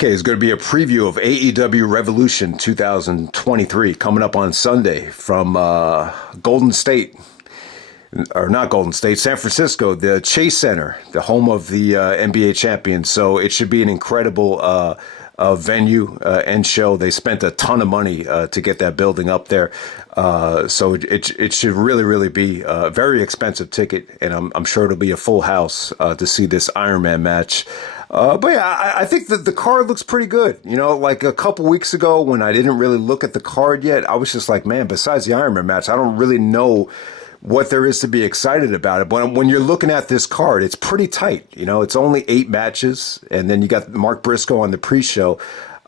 Okay, it's going to be a preview of AEW Revolution 2023 coming up on Sunday from Golden State, or not Golden State, San Francisco, the Chase Center, the home of the NBA champions. So it should be an incredible venue and show. They spent a ton of money to get that building up there. So it should really be a very expensive ticket, and I'm sure it'll be a full house to see this Iron Man match. But yeah, I think that the card looks pretty good. You know, like a couple weeks ago when I didn't really look at the card yet, I was just like, man, besides the Iron Man match, I don't really know what there is to be excited about it. But when you're looking at this card, it's pretty tight. You know, it's only 8 matches, and then you got Mark Briscoe on the pre-show.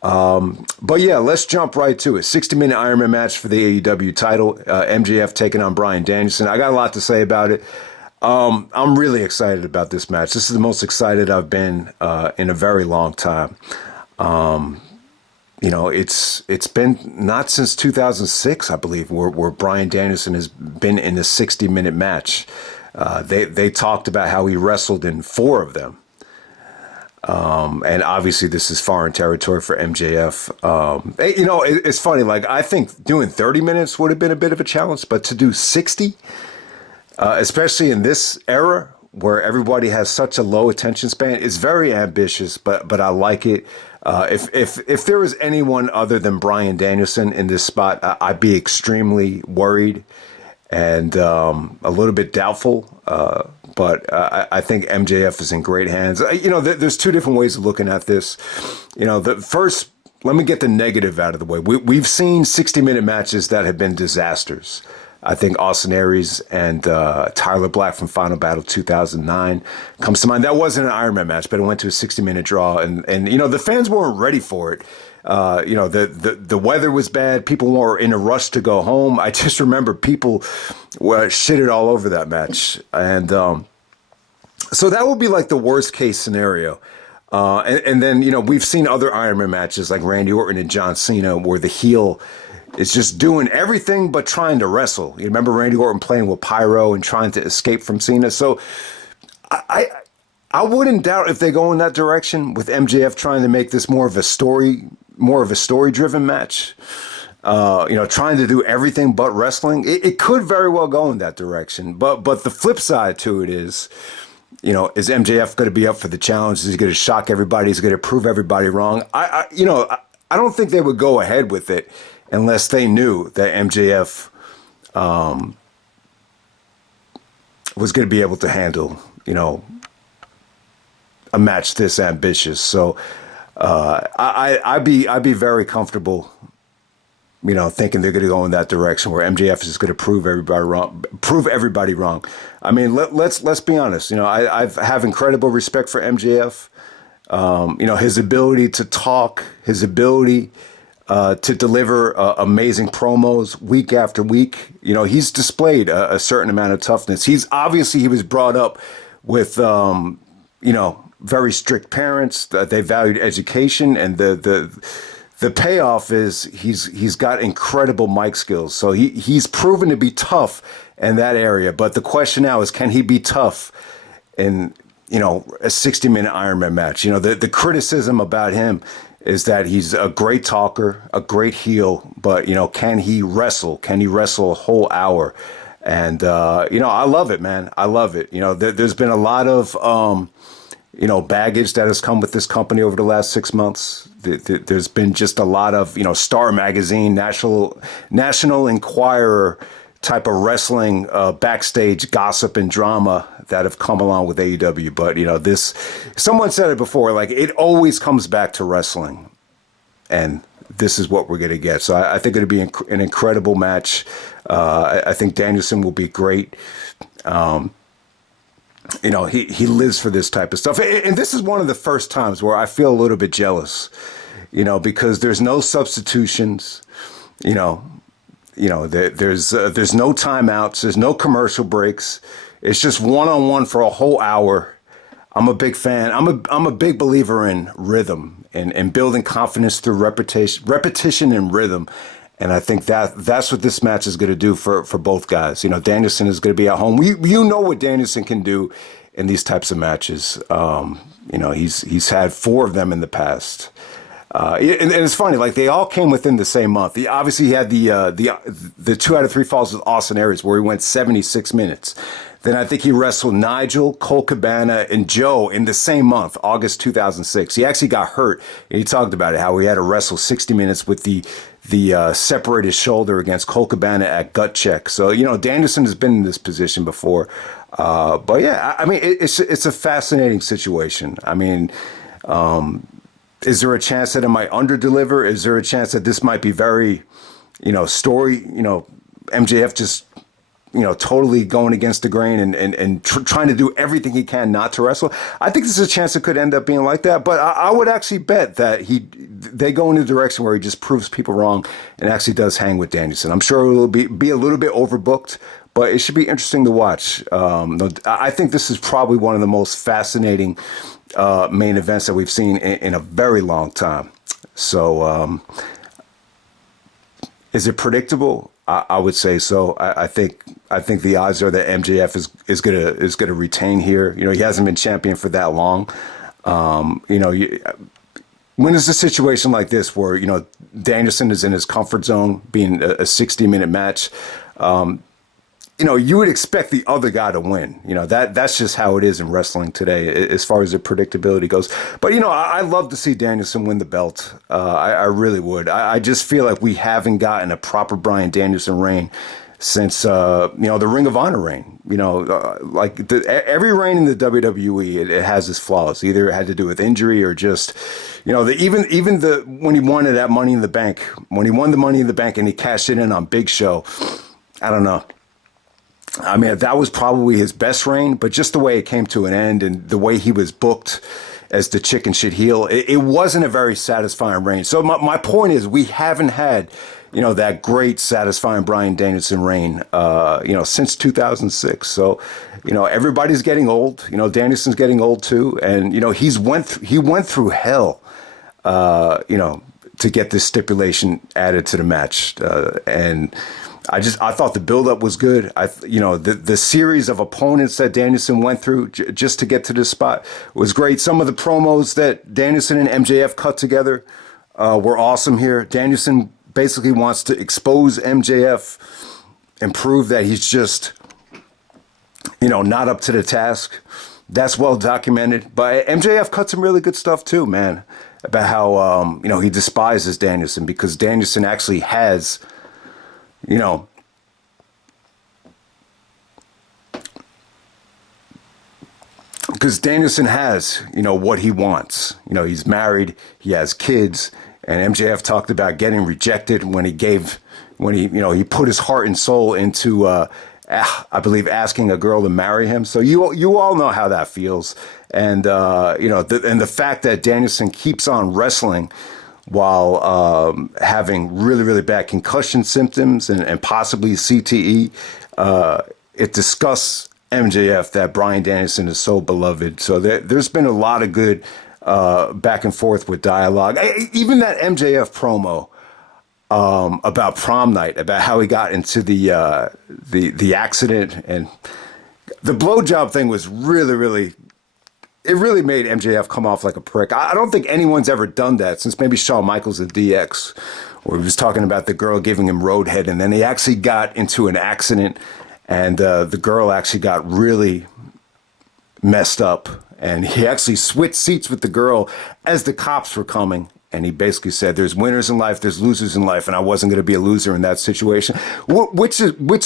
But yeah, let's jump right to it. 60-minute Iron Man match for the AEW title. MJF taking on Brian Danielson. I got a lot to say about it. I'm really excited about this match. This is the most excited I've been in a very long time. You know, it's been not since 2006, I believe, where Brian Danielson has been in a 60-minute match. They talked about how he wrestled in 4 of them. And obviously this is foreign territory for MJF. You know, it's funny. Like, I think doing 30 minutes would have been a bit of a challenge, but to do 60, especially in this era where everybody has such a low attention span, is very ambitious, but I like it. If there was anyone other than Brian Danielson in this spot, I'd be extremely worried and a little bit doubtful. But I think MJF is in great hands. You know, there's 2 different ways of looking at this. You know, the first, let me get the negative out of the way. We've seen 60-minute matches that have been disasters. I think Austin Aries and Tyler Black from Final Battle 2009 comes to mind. That wasn't an Iron Man match, but it went to a 60-minute draw, and you know, the fans weren't ready for it. You know, the weather was bad. People were in a rush to go home. I just remember people shitted all over that match, and so that would be like the worst case scenario. And then, you know, we've seen other Iron Man matches like Randy Orton and John Cena where the heel is just doing everything but trying to wrestle. You remember Randy Orton playing with Pyro and trying to escape from Cena. So I wouldn't doubt if they go in that direction with MJF trying to make this more of a story-driven match. You know, trying to do everything but wrestling. It could very well go in that direction. But the flip side to it is, you know, is MJF going to be up for the challenge? Is he going to shock everybody? Is he going to prove everybody wrong? I don't think they would go ahead with it unless they knew that MJF was going to be able to handle, you know, a match this ambitious. So I'd be very comfortable, you know, thinking they're going to go in that direction where MJF is going to prove everybody wrong. I mean, let's be honest. You know, I have incredible respect for MJF. You know, his ability to talk, his ability to deliver amazing promos week after week. You know, he's displayed a certain amount of toughness. He was brought up with, you know, very strict parents. They valued education, and the payoff is he's got incredible mic skills. So he's proven to be tough in that area. But the question now is, can he be tough in, you know, a 60-minute Iron Man match? You know, the criticism about him is that he's a great talker, a great heel, but, you know, can he wrestle? Can he wrestle a whole hour? And, you know, I love it, man. I love it. You know, there's been a lot of, you know, baggage that has come with this company over the last 6 months. There's been just a lot of, you know, Star Magazine, National Enquirer type of wrestling backstage gossip and drama that have come along with AEW. But, you know, someone said it before, like, it always comes back to wrestling. And this is what we're going to get. So I think it'll be an incredible match. I think Danielson will be great. You know, he lives for this type of stuff. And this is one of the first times where I feel a little bit jealous, you know, because there's no substitutions, you know, there's no timeouts, there's no commercial breaks. It's just one-on-one for a whole hour. I'm a big fan. I'm a big believer in rhythm and building confidence through repetition and rhythm. And I think that's what this match is going to do for both guys. You know, Danielson is going to be at home. You know what Danielson can do in these types of matches. You know, he's had 4 of them in the past. And it's funny, like they all came within the same month. Obviously, he had the 2 out of 3 falls with Austin Aries, where he went 76 minutes. Then I think he wrestled Nigel, Colt Cabana, and Joe in the same month, August 2006. He actually got hurt, and he talked about it, how he had to wrestle 60 minutes with the separated shoulder against Colt Cabana at gut check. So, you know, Danielson has been in this position before. But yeah, I mean, it's a fascinating situation. I mean, is there a chance that it might underdeliver? Is there a chance that this might be very, you know, MJF just, you know, totally going against the grain and trying to do everything he can not to wrestle? I think there's a chance it could end up being like that, but I would actually bet that they go in a direction where he just proves people wrong and actually does hang with Danielson. I'm sure it will be a little bit overbooked, but it should be interesting to watch. I think this is probably one of the most fascinating main events that we've seen in a very long time. So is it predictable? I would say so. I think the odds are that MJF is gonna retain here. You know, he hasn't been champion for that long. You know, when is a situation like this where, you know, Danielson is in his comfort zone, being a 60-minute match? You know, you would expect the other guy to win. You know, that's just how it is in wrestling today as far as the predictability goes. But, you know, I love to see Danielson win the belt. I really would. I just feel like we haven't gotten a proper Brian Danielson reign since, you know, the Ring of Honor reign. You know, every reign in the WWE, it has its flaws. Either it had to do with injury or just, you know, even when he won that Money in the Bank, when he won the Money in the Bank and he cashed it in on Big Show, I don't know. I mean, that was probably his best reign, but just the way it came to an end and the way he was booked as the chicken shit heel, it wasn't a very satisfying reign. So my point is, we haven't had, you know, that great satisfying Brian Danielson reign, you know, since 2006. So, you know, everybody's getting old. You know, Danielson's getting old too, and you know, he went through hell, you know, to get this stipulation added to the match, and I thought the buildup was good. You know, the series of opponents that Danielson went through just to get to this spot was great. Some of the promos that Danielson and MJF cut together were awesome here. Danielson basically wants to expose MJF and prove that he's just, you know, not up to the task. That's well documented. But MJF cut some really good stuff too, man, about how, you know, he despises Danielson because Danielson actually has, you know, because Danielson has, you know, what he wants. You know, he's married, he has kids, and MJF talked about getting rejected when he, you know, he put his heart and soul into, I believe, asking a girl to marry him. So you all know how that feels. And, you know, and the fact that Danielson keeps on wrestling while having really, really bad concussion symptoms and possibly CTE, it disgusts MJF that Brian Danielson is so beloved. So there's been a lot of good back and forth with dialogue. Even that MJF promo about prom night, about how he got into the accident, and the blowjob thing was really, really, it really made MJF come off like a prick. I don't think anyone's ever done that since maybe Shawn Michaels at DX, where he was talking about the girl giving him roadhead, and then he actually got into an accident, and the girl actually got really messed up, and he actually switched seats with the girl as the cops were coming. And he basically said, there's winners in life, there's losers in life, and I wasn't going to be a loser in that situation, which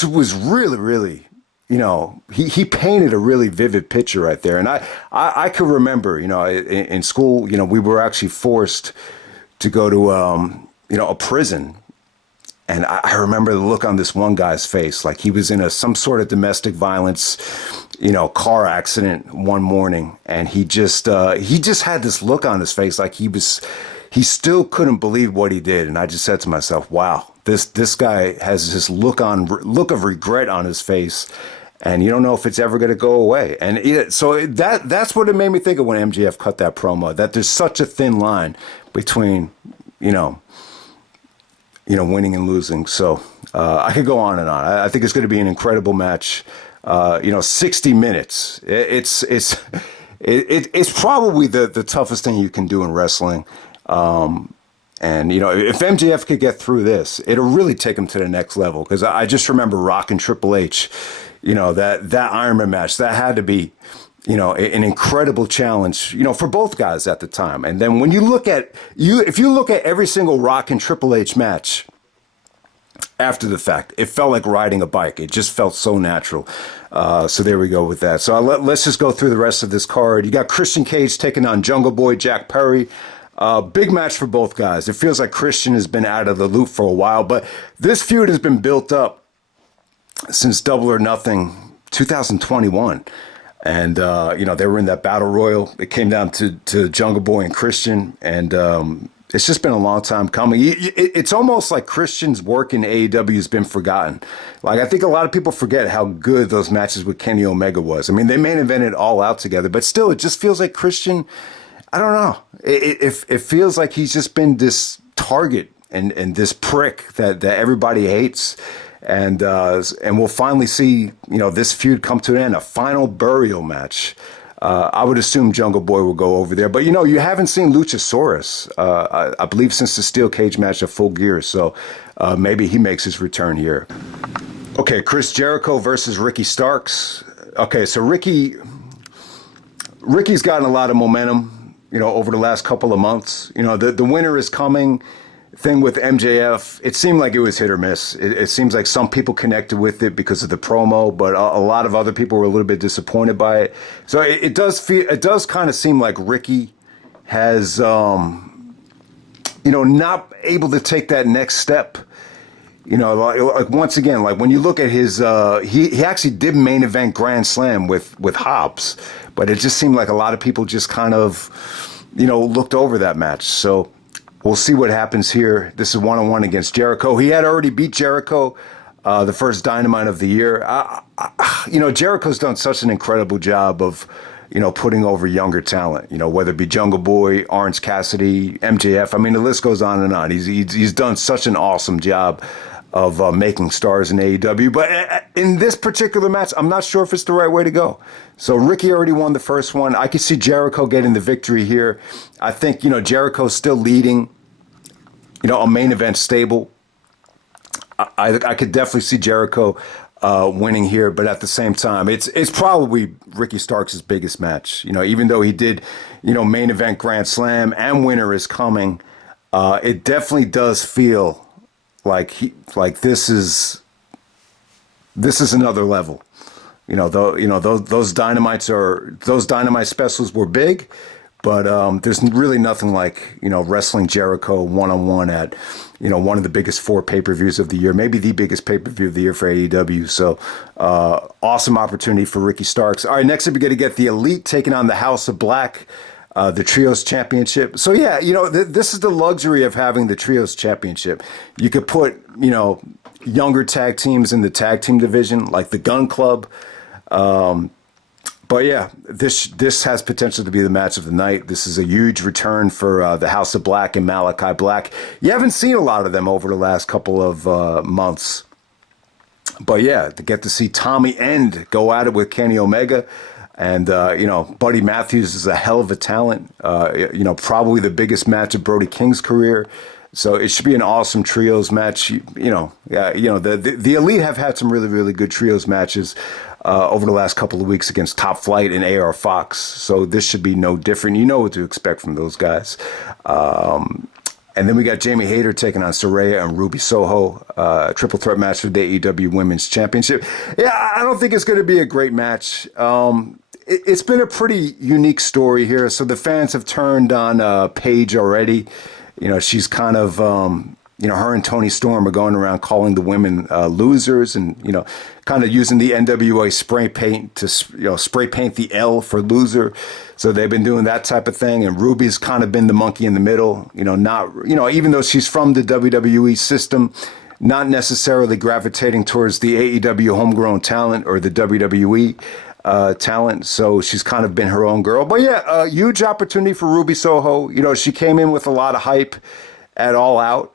was really, really, you know, he painted a really vivid picture right there. And I could remember, you know, in school, you know, we were actually forced to go to, you know, a prison. And I remember the look on this one guy's face, like he was in some sort of domestic violence, you know, car accident one morning. And he just had this look on his face, like he still couldn't believe what he did. And I just said to myself, wow, this guy has this look of regret on his face, and you don't know if it's ever going to go away. And so that's what it made me think of when MJF cut that promo, that there's such a thin line between, you know, winning and losing. So I could go on and on. I think it's going to be an incredible match. You know, 60 minutes. It's probably the toughest thing you can do in wrestling. And, if MJF could get through this, it'll really take him to the next level. Because I just remember rocking Triple H, that Iron Man match, that had to be, an incredible challenge, for both guys at the time. And then when you look at, if you look at every single Rock and Triple H match after the fact, it felt like riding a bike. It just felt so natural. So there we go with that. So let's just go through the rest of this card. You got Christian Cage taking on Jungle Boy Jack Perry. Big match for both guys. It feels like Christian has been out of the loop for a while, but this feud has been built up since Double or Nothing 2021. And, they were in that battle royal. It came down to Jungle Boy and Christian. And it's just been a long time coming. It's almost like Christian's work in AEW has been forgotten. Like, I think a lot of people forget how good those matches with Kenny Omega was. I mean, they main evented All Out together, but still, it just feels like Christian, I don't know. It feels like he's just been this target and this prick that everybody hates. And we'll finally see, this feud come to an end, a final burial match. I would assume Jungle Boy will go over there. But, you haven't seen Luchasaurus, I believe, since the Steel Cage match of Full Gear. So maybe he makes his return here. Okay, Chris Jericho versus Ricky Starks. Okay, so Ricky's gotten a lot of momentum, over the last couple of months. The winter is coming. Thing with MJF, it seemed like it was hit or miss. It seems like some people connected with it because of the promo, but a lot of other people were a little bit disappointed by it. So it does kind of seem like Ricky has, not able to take that next step. Like once again, like when you look at his, he actually did main event Grand Slam with Hobbs, but it just seemed like a lot of people just kind of, looked over that match. So we'll see what happens here. This is one-on-one against Jericho. He had already beat Jericho, the first Dynamite of the year. Jericho's done such an incredible job of, putting over younger talent, whether it be Jungle Boy, Orange Cassidy, MJF. I mean, the list goes on and on. He's done such an awesome job of making stars in AEW. But in this particular match, I'm not sure if it's the right way to go. So Ricky already won the first one. I could see Jericho getting the victory here. I think, Jericho's still leading, a main event stable. I could definitely see Jericho winning here, but at the same time, it's probably Ricky Starks' biggest match. Even though he did, main event Grand Slam and winter is coming, it definitely does feel like this is another level. Those Dynamite specials were big, but there's really nothing like wrestling Jericho one-on-one at one of the biggest 4 pay-per-views of the year, maybe the biggest pay-per-view of the year for AEW. So awesome opportunity for Ricky Starks. All right, next up, we're going to get the Elite taking on the House of Black, the Trios Championship. So yeah, this is the luxury of having the Trios Championship. You could put younger tag teams in the tag team division, like the Gun Club. But yeah, this has potential to be the match of the night. This is a huge return for the House of Black and Malachi Black. You haven't seen a lot of them over the last couple of months. But yeah, to get to see Tommy End go at it with Kenny Omega. And, Buddy Matthews is a hell of a talent. Probably the biggest match of Brody King's career. So it should be an awesome trios match. The Elite have had some really, really good trios matches over the last couple of weeks against Top Flight and AR Fox. So this should be no different. You know what to expect from those guys. And then we got Jamie Hayter taking on Saraya and Ruby Soho, triple threat match for the AEW Women's Championship. Yeah, I don't think it's going to be a great match. It's been a pretty unique story here. So the fans have turned on Paige already. She's kind of, her and Tony Storm are going around calling the women losers and, kind of using the NWA spray paint to, spray paint the L for loser. So they've been doing that type of thing. And Ruby's kind of been the monkey in the middle, even though she's from the WWE system, not necessarily gravitating towards the AEW homegrown talent or the WWE talent. So she's kind of been her own girl. But yeah, a huge opportunity for Ruby Soho. She came in with a lot of hype at All Out.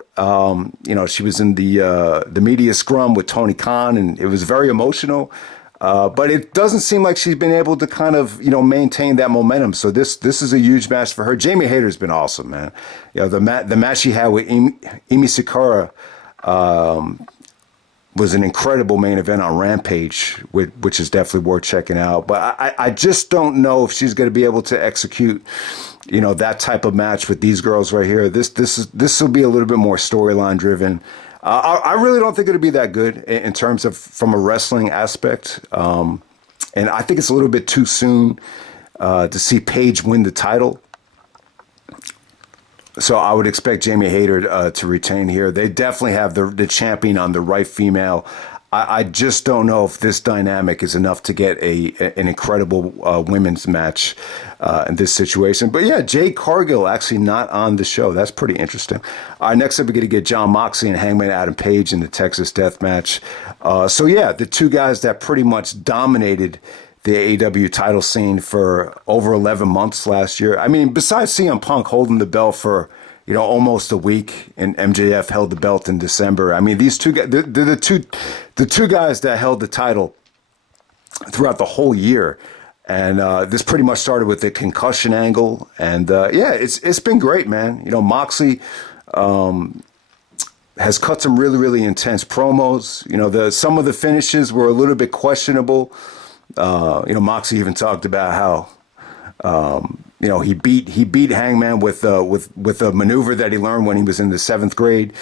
She was in the media scrum with Tony Khan, and it was very emotional. But it doesn't seem like she's been able to kind of, maintain that momentum. So this is a huge match for her. Jamie Hayter's been awesome, man. The match she had with Emi Sakura was an incredible main event on Rampage, which is definitely worth checking out. But I just don't know if she's going to be able to execute, that type of match with these girls right here. This will be a little bit more storyline driven. I really don't think it'll be that good in terms of from a wrestling aspect. And I think it's a little bit too soon to see Paige win the title. So I would expect Jamie Hayter to retain here. They definitely have the champion on the right female. I just don't know if this dynamic is enough to get an incredible women's match in this situation. But yeah, Jade Cargill actually not on the show. That's pretty interesting. All right, next up we're going to get John Moxley and Hangman Adam Page in the Texas Death Match. So yeah, the two guys that pretty much dominated the AEW title scene for over 11 months last year. I mean, besides CM Punk holding the belt for, almost a week, and MJF held the belt in December. I mean, these two guys, the two guys that held the title throughout the whole year. And this pretty much started with the concussion angle. And yeah, it's been great, man. Moxley has cut some really, really intense promos. Some of the finishes were a little bit questionable. Moxley even talked about how, he beat Hangman with a maneuver that he learned when he was in the 7th grade.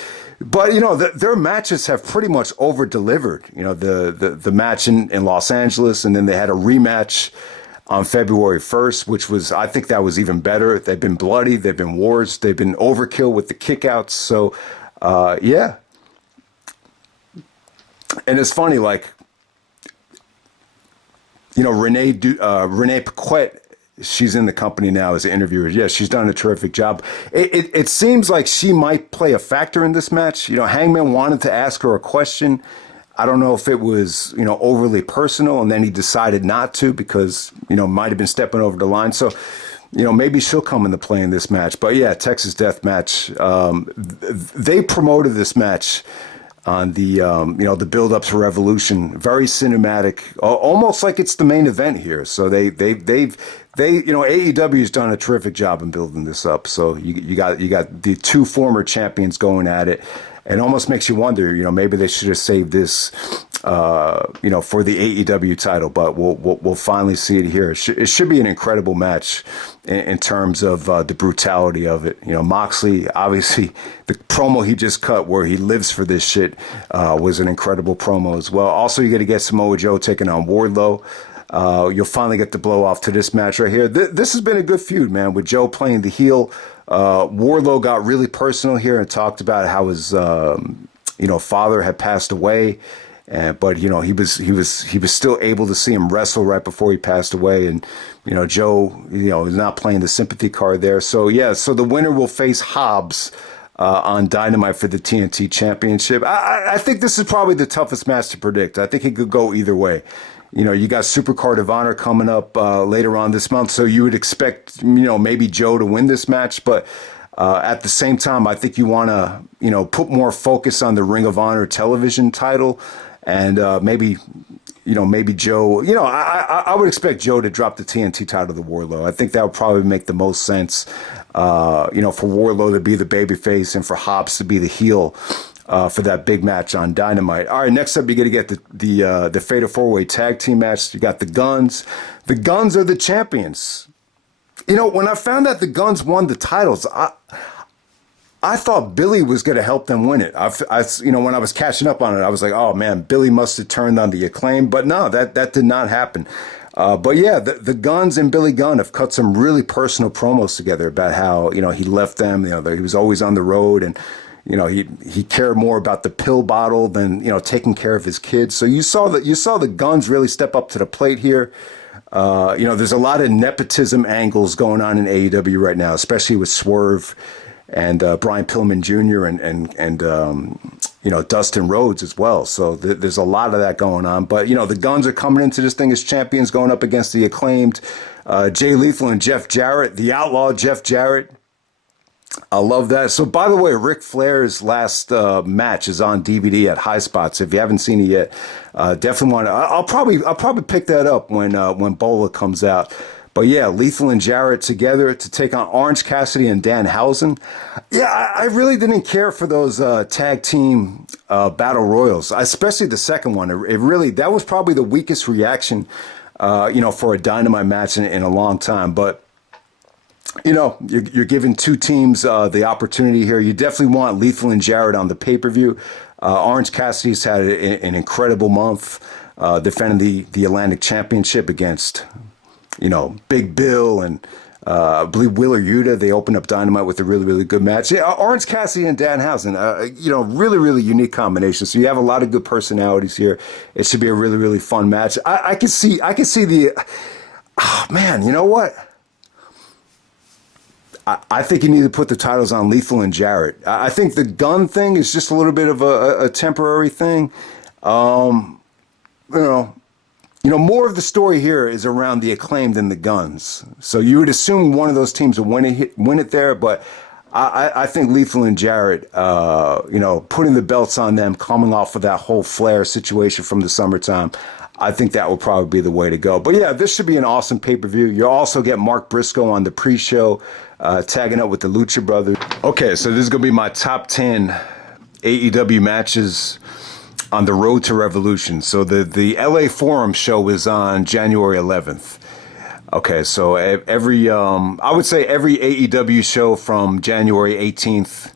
But, their matches have pretty much over-delivered. The match in Los Angeles, and then they had a rematch on February 1st, which was, I think that was even better. They've been bloody. They've been wars. They've been overkill with the kickouts. So, yeah. And it's funny, like, Renee Paquette, she's in the company now as an interviewer. Yeah, she's done a terrific job. It seems like she might play a factor in this match. Hangman wanted to ask her a question. I don't know if it was, overly personal, and then he decided not to because, might have been stepping over the line. So, maybe she'll come into play in this match. But yeah, Texas Death Match. They promoted this match on the the build up to Revolution, very cinematic, almost like it's the main event here. So they've AEW's done a terrific job in building this up. So you got the two former champions going at it, and almost makes you wonder, maybe they should have saved this, for the AEW title. But we'll finally see it here. It should be an incredible match in terms of the brutality of it. Moxley, obviously, the promo he just cut where he lives for this shit was an incredible promo as well. Also, you got to get Samoa Joe taking on Wardlow. You'll finally get the blow off to this match right here. This has been a good feud, man, with Joe playing the heel. Warlow got really personal here and talked about how his father had passed away. But he was still able to see him wrestle right before he passed away, and Joe is not playing the sympathy card there. So yeah, so the winner will face Hobbs on Dynamite for the TNT Championship. I think this is probably the toughest match to predict. I think it could go either way. You got Supercard of Honor coming up later on this month, so you would expect maybe Joe to win this match, but. At the same time, I think you want to, put more focus on the Ring of Honor television title, and maybe Joe. I would expect Joe to drop the TNT title to Warlow. I think that would probably make the most sense. For Warlow to be the babyface and for Hobbs to be the heel for that big match on Dynamite. All right, next up, you're gonna get the Fatal 4-Way Tag Team match. You got the Gunns. The Gunns are the champions. When I found out the Gunns won the titles, I thought Billy was going to help them win it. When I was catching up on it, I was like, oh man, Billy must have turned on the Acclaimed. But no, that did not happen. But yeah, the Gunns and Billy Gunn have cut some really personal promos together about how, he left them, he was always on the road, and, he cared more about the pill bottle than, taking care of his kids. So you saw the Gunns really step up to the plate here. There's a lot of nepotism angles going on in AEW right now, especially with Swerve and Brian Pillman Jr. and Dustin Rhodes as well. So there's a lot of that going on. But, the Gunns are coming into this thing as champions, going up against the Acclaimed Jay Lethal and Jeff Jarrett, the outlaw Jeff Jarrett. I love that. So, by the way, Ric Flair's last match is on DVD at High Spots. If you haven't seen it yet, definitely want to. I'll probably pick that up when Bola comes out. But yeah, Lethal and Jarrett together to take on Orange Cassidy and Danhausen. Yeah, I really didn't care for those tag team battle royals, especially the second one. It really, that was probably the weakest reaction, for a Dynamite match in a long time. But you're giving two teams the opportunity here. You definitely want Lethal and Jarrett on the pay-per-view. Orange Cassidy's had an incredible month defending the Atlantic Championship against, Big Bill and I believe Wheeler Yuta. They opened up Dynamite with a really, really good match. Yeah, Orange Cassidy and Danhausen, really, really unique combination. So you have a lot of good personalities here. It should be a really, really fun match. I can see the, oh man, you know what? I think you need to put the titles on Lethal and Jarrett. I think the Gunn thing is just a little bit of a temporary thing. More of the story here is around the Acclaimed than the Guns. So you would assume one of those teams will win it there, but I think Lethal and Jarrett, putting the belts on them, coming off of that whole Flair situation from the summertime, I think that will probably be the way to go. But yeah, this should be an awesome pay-per-view. You'll also get Mark Briscoe on the pre-show, tagging up with the Lucha Brothers. Okay, so this is going to be my top 10 AEW matches on the road to Revolution. So the LA Forum show is on January 11th. Okay, so I would say every AEW show from January 18th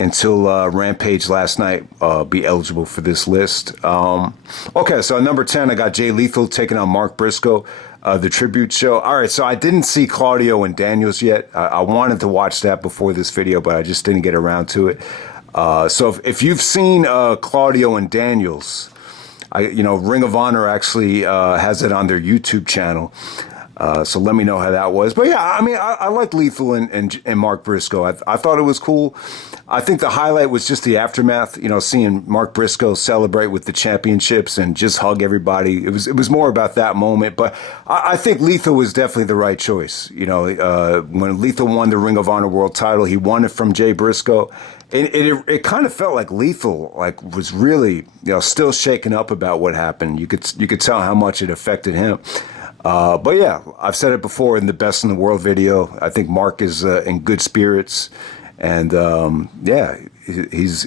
until Rampage last night be eligible for this list. Okay, so at number 10, I got Jay Lethal taking on Mark Briscoe, the tribute show. All right, so I didn't see Claudio and Daniels yet. I wanted to watch that before this video, but I just didn't get around to it. So if you've seen Claudio and Daniels, Ring of Honor actually has it on their YouTube channel. So let me know how that was. But yeah, I mean, I like Lethal and Mark Briscoe. I thought it was cool. I think the highlight was just the aftermath, seeing Mark Briscoe celebrate with the championships and just hug everybody. It was more about that moment. But I think Lethal was definitely the right choice. When Lethal won the Ring of Honor World title, he won it from Jay Briscoe. It kind of felt like Lethal was really, still shaken up about what happened. You could tell how much it affected him. But yeah, I've said it before in the Best in the World video. I think Mark is in good spirits, and he's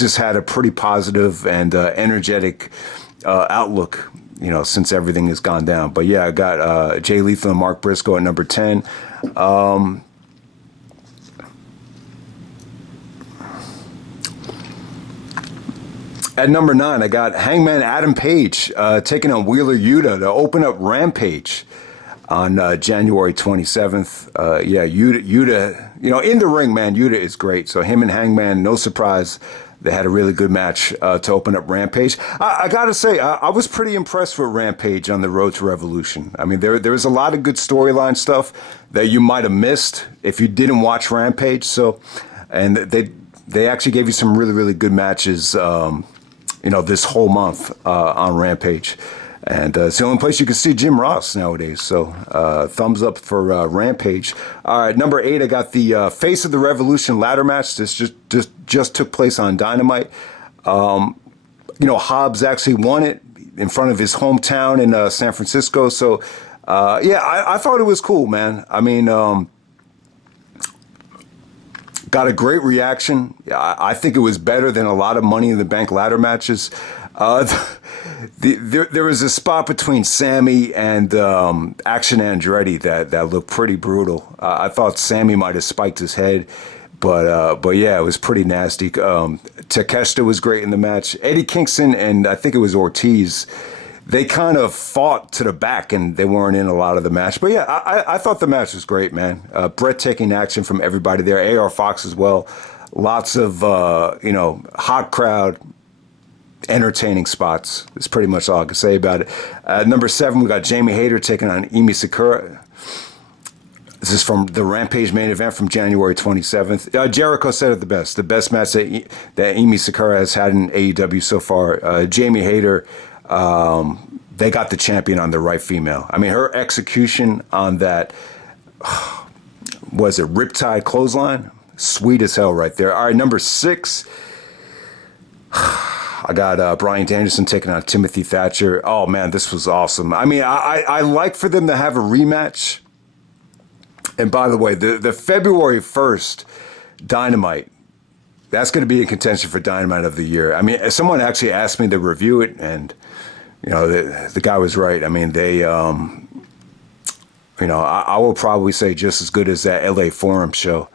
just had a pretty positive and energetic outlook, since everything has gone down. But yeah, I got Jay Lethal and Mark Briscoe at number 10. At number 9, I got Hangman Adam Page taking on Wheeler Yuta to open up Rampage on January 27th. Yuta, in the ring, man, Yuta is great. So him and Hangman, no surprise, they had a really good match to open up Rampage. I got to say, I was pretty impressed with Rampage on the road to Revolution. I mean, there was a lot of good storyline stuff that you might have missed if you didn't watch Rampage. So, and they actually gave you some really, really good matches this whole month on Rampage. And it's the only place you can see Jim Ross nowadays. So thumbs up for Rampage. All right, number 8, I got the Face of the Revolution ladder match. This just took place on Dynamite. Hobbs actually won it in front of his hometown in San Francisco. So, I thought it was cool, man. I mean, got a great reaction. I think it was better than a lot of Money in the Bank ladder matches. There was a spot between Sammy and Action Andretti that looked pretty brutal. I thought Sammy might have spiked his head, but yeah, it was pretty nasty. Tequesta was great in the match. Eddie Kingston and I think it was Ortiz, they kind of fought to the back and they weren't in a lot of the match. But yeah, I thought the match was great, man. Breathtaking action from everybody there. AR Fox as well. Lots of, hot crowd, entertaining spots. That's pretty much all I can say about it. Number 7, we got Jamie Hayter taking on Emi Sakura. This is from the Rampage main event from January 27th. Jericho said it the best. The best match that Emi Sakura has had in AEW so far. Jamie Hayter, they got the champion on the right female. I mean, her execution on that, was it Riptide Clothesline? Sweet as hell right there. All right, number 6. I got Brian Danielson taking on Timothy Thatcher. Oh, man, this was awesome. I mean, I like for them to have a rematch. And by the way, the February 1st Dynamite, that's going to be in contention for Dynamite of the Year. I mean, someone actually asked me to review it, and, you know, the guy was right. I mean, they, you know, I will probably say just as good as that LA Forum show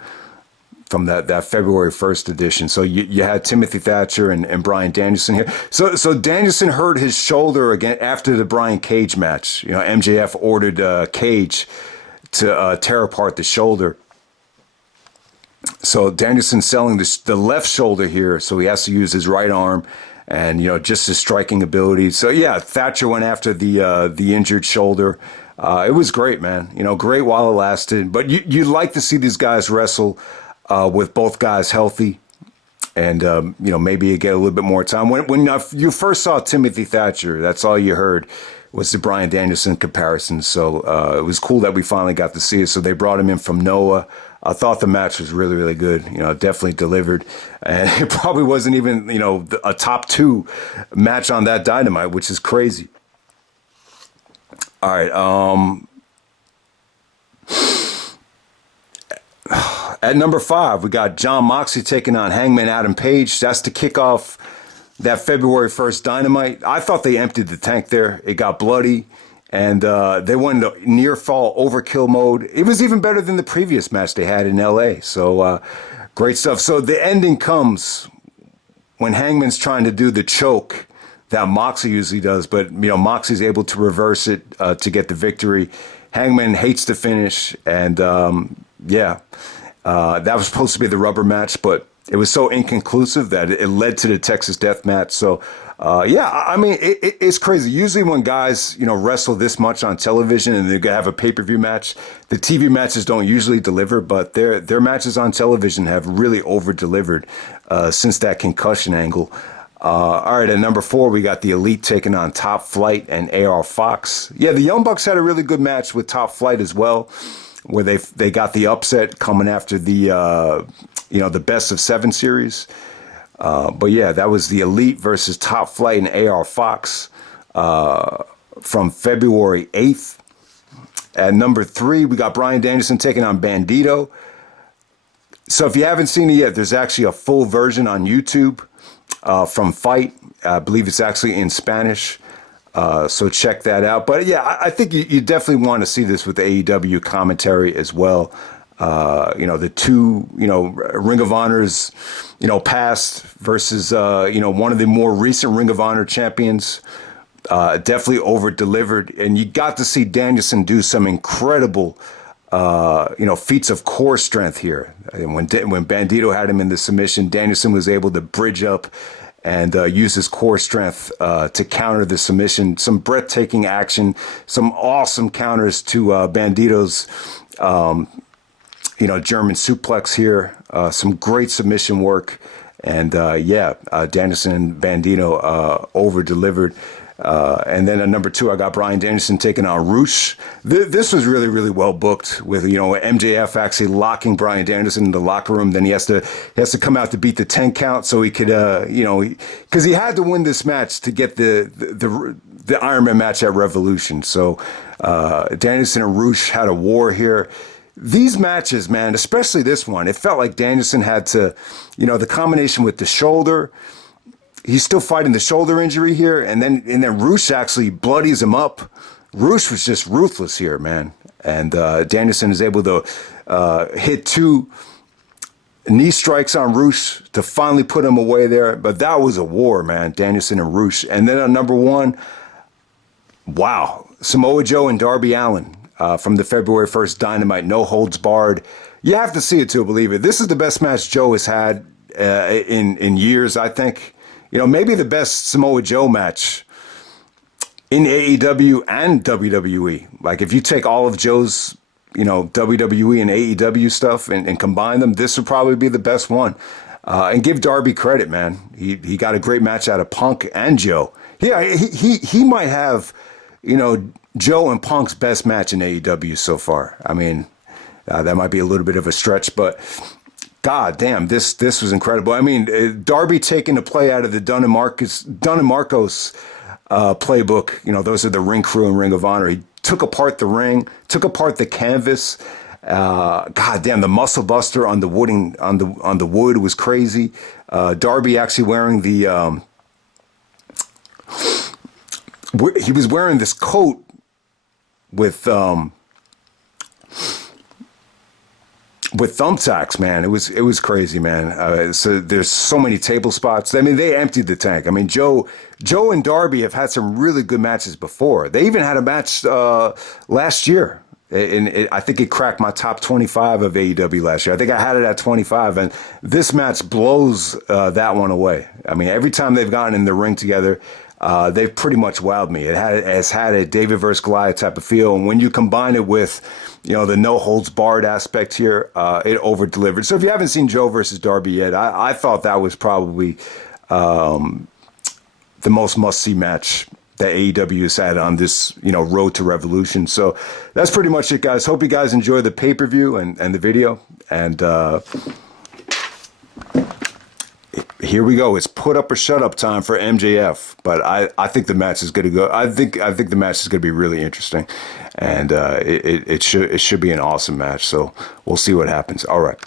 from that February 1st edition. So you had Timothy Thatcher and Brian Danielson here. So Danielson hurt his shoulder again after the Brian Cage match. You know, MJF ordered Cage to tear apart the shoulder. So Danielson selling the left shoulder here, so he has to use his right arm and, you know, just his striking ability. So yeah, Thatcher went after the injured shoulder. It was great, man. You know, great while it lasted. But you like to see these guys wrestle with both guys healthy, and you know, maybe you get a little bit more time. When you first saw Timothy Thatcher, that's all you heard was the Brian Danielson comparison. So it was cool that we finally got to see it. So they brought him in from Noah. I thought the match was really, really good. You know, definitely delivered, and it probably wasn't even, you know, a top 2 match on that Dynamite, which is crazy. All right. At number 5, we got Jon Moxley taking on Hangman Adam Page. That's to kick off that February 1st Dynamite. I thought they emptied the tank there. It got bloody, and they went into near fall overkill mode. It was even better than the previous match they had in LA. So great stuff. So the ending comes when Hangman's trying to do the choke that Moxley usually does, but, you know, Moxley's able to reverse it to get the victory. Hangman hates the finish, and yeah. That was supposed to be the rubber match, but it was so inconclusive that it led to the Texas Death Match. So, yeah, I mean, it's crazy. Usually when guys, you know, wrestle this much on television and they have a pay-per-view match, the TV matches don't usually deliver, but their matches on television have really over-delivered since that concussion angle. All right, at number 4, we got the Elite taking on Top Flight and AR Fox. Yeah, the Young Bucks had a really good match with Top Flight as well, where they got the upset coming after the you know, the best of 7 series. But yeah, that was the Elite versus Top Flight and AR Fox from February 8th. At number 3, we got Brian Danielson taking on Bandito. So if you haven't seen it yet, there's actually a full version on YouTube from Fight. I believe it's actually in Spanish. So check that out. But yeah, I think you definitely want to see this with the AEW commentary as well. You know, the 2, you know, Ring of Honors, you know, past versus, you know, one of the more recent Ring of Honor champions, definitely over-delivered. And you got to see Danielson do some incredible, you know, feats of core strength here. And when Bandito had him in the submission, Danielson was able to bridge up and use his core strength to counter the submission. Some breathtaking action, some awesome counters to Bandito's, you know, German suplex here. Some great submission work. And yeah, Danielson and Bandito over-delivered. And then at number 2, I got Brian Danielson taking on Roost. This was really, really well booked with, you know, MJF actually locking Brian Danielson in the locker room. Then he has to come out to beat the 10 count so he could, you know, because he had to win this match to get the Iron Man match at Revolution. So Danielson and Roost had a war here. These matches, man, especially this one, it felt like Danielson had to, you know, the combination with the shoulder. He's still fighting the shoulder injury here, and then Roost actually bloodies him up. Roost was just ruthless here, man. And Danielson is able to hit 2 knee strikes on Roost to finally put him away there. But that was a war, man, Danielson and Roost. And then at number 1, wow, Samoa Joe and Darby Allin from the February 1st Dynamite, no holds barred. You have to see it to believe it. This is the best match Joe has had in years, I think. You know, maybe the best Samoa Joe match in AEW and WWE. Like, if you take all of Joe's, you know, WWE and AEW stuff and combine them, this would probably be the best one. And give Darby credit, man. He got a great match out of Punk and Joe. Yeah, he might have, you know, Joe and Punk's best match in AEW so far. I mean, That might be a little bit of a stretch, but God damn, this was incredible. I mean, Darby taking the play out of the Dunn and Marcos playbook. You know, those are the Ring Crew and Ring of Honor. He took apart the ring, took apart the canvas. God damn, the muscle buster on the wooding on the wood was crazy. Darby actually wearing the he was wearing this coat with thumbtacks, man. It was crazy, man. So there's so many table spots. I mean, they emptied the tank. I mean, Joe and Darby have had some really good matches before. They even had a match last year. And I think it cracked my top 25 of AEW last year. I think I had it at 25, and this match blows that one away. I mean, every time they've gotten in the ring together, they've pretty much wowed me. It has had a David versus Goliath type of feel, and when you combine it with, you know, the no holds barred aspect here, it over delivered. So if you haven't seen Joe versus Darby yet, I thought that was probably the most must see match that AEW has had on this, you know, road to Revolution. So that's pretty much it, guys. Hope you guys enjoy the pay-per-view and the video. And here we go. It's put up or shut up time for MJF. But I think the match is going to go. I think the match is going to be really interesting, and it should be an awesome match. So we'll see what happens. All right.